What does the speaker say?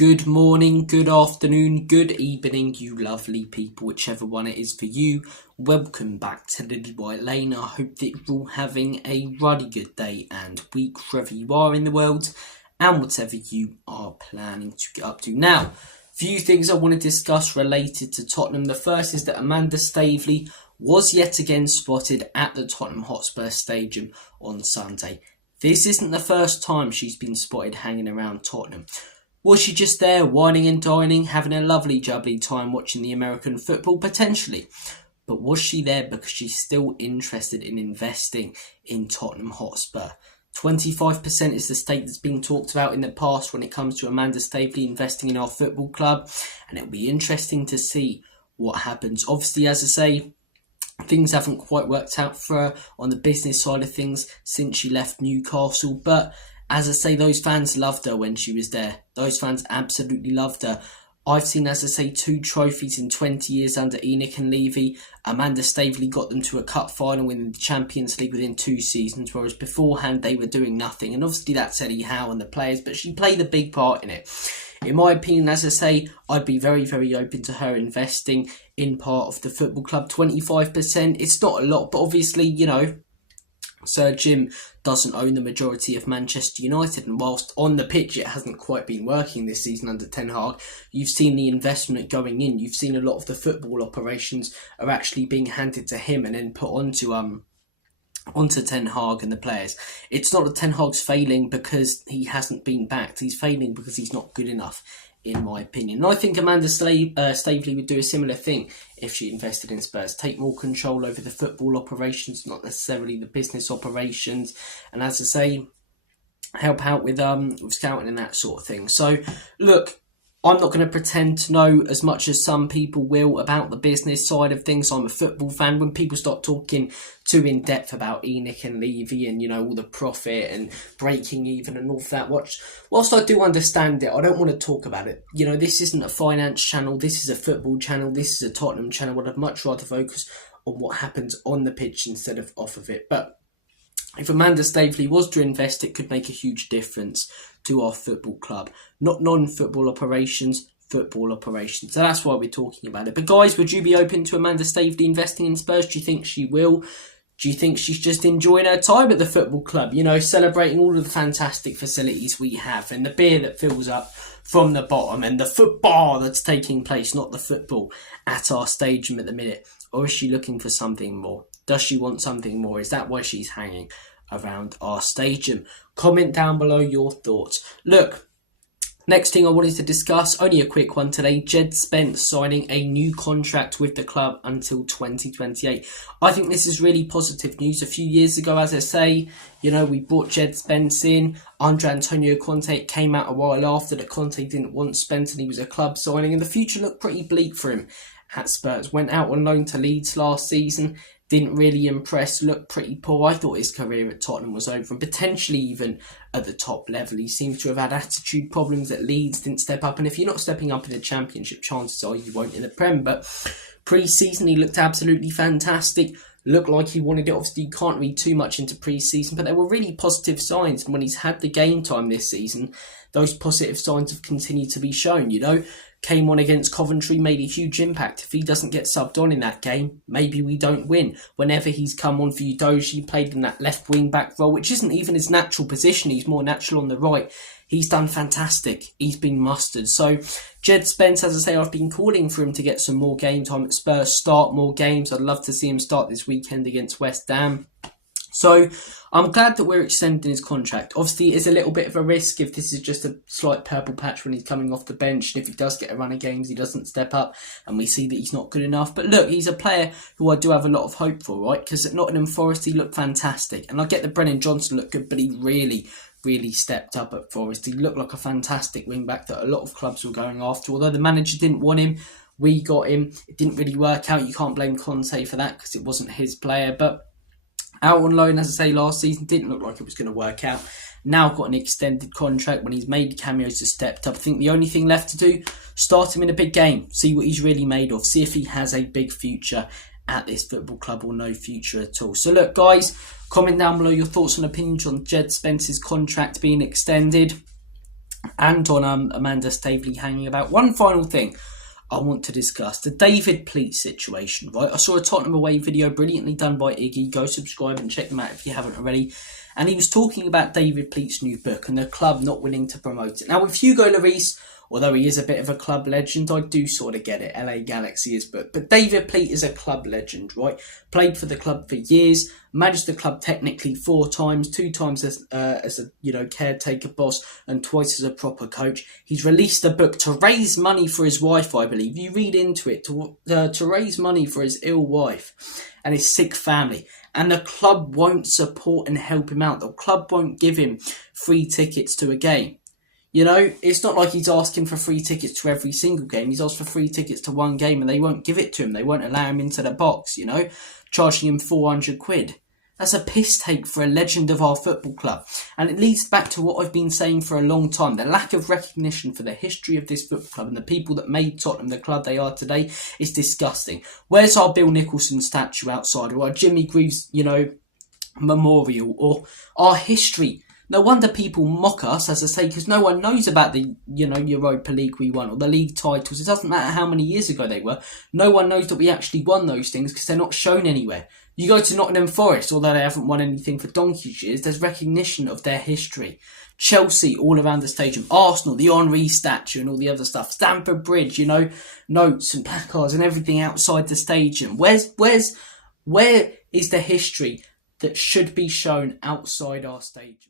Good morning, good afternoon, good evening, you lovely people, whichever one it is for you. Welcome back to Lilywhite Lane. I hope that you're all having a really good day and week wherever you are in the world and whatever you are planning to get up to. Now, few things I want to discuss related to Tottenham. The first is that Amanda Staveley was yet again spotted at the Tottenham Hotspur Stadium on Sunday. This isn't the first time she's been spotted hanging around Tottenham. Was she just there, whining and dining, having a lovely jubbly time watching the American football? Potentially. But was she there because she's still interested in investing in Tottenham Hotspur? 25% is the stake that's been talked about in the past when it comes to Amanda Staveley investing in our football club. And it'll be interesting to see what happens. Obviously, as I say, things haven't quite worked out for her on the business side of things since she left Newcastle. But as I say, those fans loved her when she was there. Those fans absolutely loved her. I've seen, as I say, 2 trophies in 20 years under Enoch and Levy. Amanda Staveley got them to a cup final in the Champions League within 2 seasons, whereas beforehand they were doing nothing. And obviously that's Eddie Howe and the players, but she played a big part in it. In my opinion, as I say, I'd be very, very open to her investing in part of the football club. 25%, it's not a lot, but obviously, you know, Sir Jim doesn't own the majority of Manchester United, and whilst on the pitch it hasn't quite been working this season under Ten Hag, you've seen the investment going in. You've seen a lot of the football operations are actually being handed to him and then put onto Ten Hag and the players. It's not that Ten Hag's failing because he hasn't been backed. He's failing because he's not good enough, in my opinion. And I think Amanda Staveley would do a similar thing if she invested in Spurs. Take more control over the football operations, not necessarily the business operations. And as I say, help out with scouting and that sort of thing. So, look, I'm not going to pretend to know as much as some people will about the business side of things. I'm a football fan. When people start talking too in depth about Enoch and Levy and, you know, all the profit and breaking even and all that, whilst I do understand it, I don't want to talk about it. You know, this isn't a finance channel. This is a football channel. This is a Tottenham channel. I'd much rather focus on what happens on the pitch instead of off of it. But if Amanda Staveley was to invest, it could make a huge difference to our football club. Not non-football operations, football operations. So that's why we're talking about it. But guys, would you be open to Amanda Staveley investing in Spurs? Do you think she will? Do you think she's just enjoying her time at the football club? You know, celebrating all of the fantastic facilities we have and the beer that fills up from the bottom and the football that's taking place, not the football, at our stadium at the minute? Or is she looking for something more? Does she want something more? Is that why she's hanging around our stadium? Comment down below your thoughts. Look, next thing I wanted to discuss, only a quick one today. Spence signing a new contract with the club until 2028. I think this is really positive news. A few years ago, as I say, you know, we brought Spence in. Under Antonio Conte, it came out a while after that Conte didn't want Spence and he was a club signing, and the future looked pretty bleak for him at Spurs. Went out on loan to Leeds last season. Didn't really impress, looked pretty poor. I thought his career at Tottenham was over, and potentially even at the top level. He seems to have had attitude problems at Leeds, didn't step up. And if you're not stepping up in the Championship, chances are you won't in the Prem. But pre-season, he looked absolutely fantastic. Looked like he wanted it. Obviously, you can't read too much into pre-season, but there were really positive signs. And when he's had the game time this season, those positive signs have continued to be shown, you know. Came on against Coventry, made a huge impact. If he doesn't get subbed on in that game, maybe we don't win. Whenever he's come on for Udogie, he played in that left wing back role, which isn't even his natural position. He's more natural on the right. He's done fantastic. He's been mustered. So, Spence, as I say, I've been calling for him to get some more game time at Spurs, start more games. I'd love to see him start this weekend against West Ham. So, I'm glad that we're extending his contract. Obviously, it's a little bit of a risk if this is just a slight purple patch when he's coming off the bench. And if he does get a run of games, he doesn't step up and we see that he's not good enough. But look, he's a player who I do have a lot of hope for, right? Because at Nottingham Forest, he looked fantastic. And I get that Brennan Johnson looked good, but he really stepped up at Forest. He looked like a fantastic wing-back that a lot of clubs were going after. Although the manager didn't want him, we got him. It didn't really work out. You can't blame Conte for that because it wasn't his player. But out on loan, as I say, last season, didn't look like it was going to work out. Now got an extended contract. When he's made cameos, has stepped up. I think the only thing left to do, start him in a big game. See what he's really made of. See if he has a big future at this football club or no future at all. So look, guys, comment down below your thoughts and opinions on Spence's contract being extended. and on Amanda Staveley hanging about. One final thing I want to discuss, the David Pleat situation, right? I saw a Tottenham away video brilliantly done by Iggy. Go subscribe and check them out if you haven't already. And he was talking about David Pleat's new book and the club not willing to promote it. Now, with Hugo Lloris, although he is a bit of a club legend, I do sort of get it. LA Galaxy is book. But David Pleat is a club legend, right? Played for the club for years, managed the club technically 4 times, 2 times as a caretaker boss and twice as a proper coach. He's released a book to raise money for his wife, I believe. You read into it, to raise money for his ill wife and his sick family. And the club won't support and help him out. The club won't give him free tickets to a game. You know, it's not like he's asking for free tickets to every single game. He's asked for free tickets to one game and they won't give it to him. They won't allow him into the box, you know, charging him 400 quid. That's a piss take for a legend of our football club. And it leads back to what I've been saying for a long time. The lack of recognition for the history of this football club and the people that made Tottenham the club they are today is disgusting. Where's our Bill Nicholson statue outside, or our Jimmy Greaves, memorial, or our history? No wonder people mock us, as I say, because no one knows about the, Europa League we won or the league titles. It doesn't matter how many years ago they were. No one knows that we actually won those things because they're not shown anywhere. You go to Nottingham Forest, although they haven't won anything for donkey's years, there's recognition of their history. Chelsea, all around the stadium. Arsenal, the Henry statue and all the other stuff. Stamford Bridge, notes and placards and everything outside the stadium. Where is the history that should be shown outside our stadium?